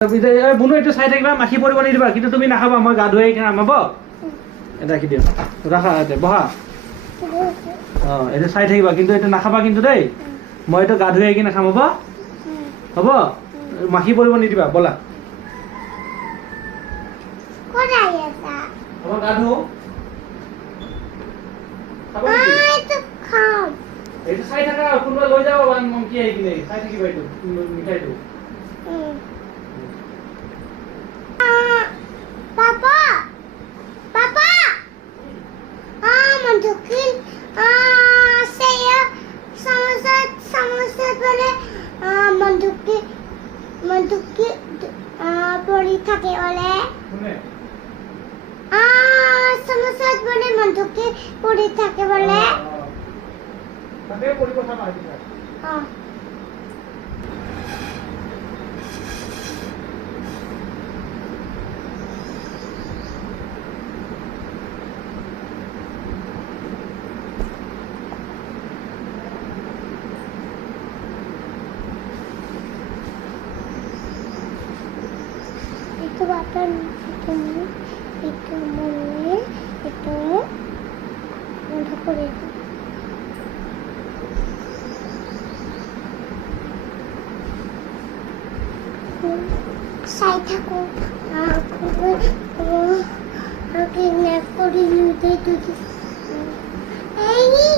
বুনু এইটো চাই থাকিবা, মাখি পৰিব নিদিবা, কিন্তু তুমি নাখাবা, মই গা ধুৱাই খাম হ'ব? ৰাখি দিওঁ, ৰাখা ইয়াতে বহা। অঁ এইটো চাই থাকিবা, কিন্তু এইটো নাখাবা কিন্তু দেই। মই এইটো গা ধুৱাই কিনে খাম হ'ব? হ'ব? মাখি পৰিব নিদিবা, ব'লা। হ'ব গা ধুও। এইটো চাই থাকা, কোনোবা লৈ যাব মংকি আহি কিনে, চাই থাকিবা এইটো মিঠাইটো। Papa, Papa, Mantukin, saya samosa boleh Mantuki boleh থাকে oleh. Samosa boleh Mantuki boleh থাকে boleh. Tapi boleh kau sama aja. Itu button itu moni itu untuk kulit saya takut aku nak kulit itu ini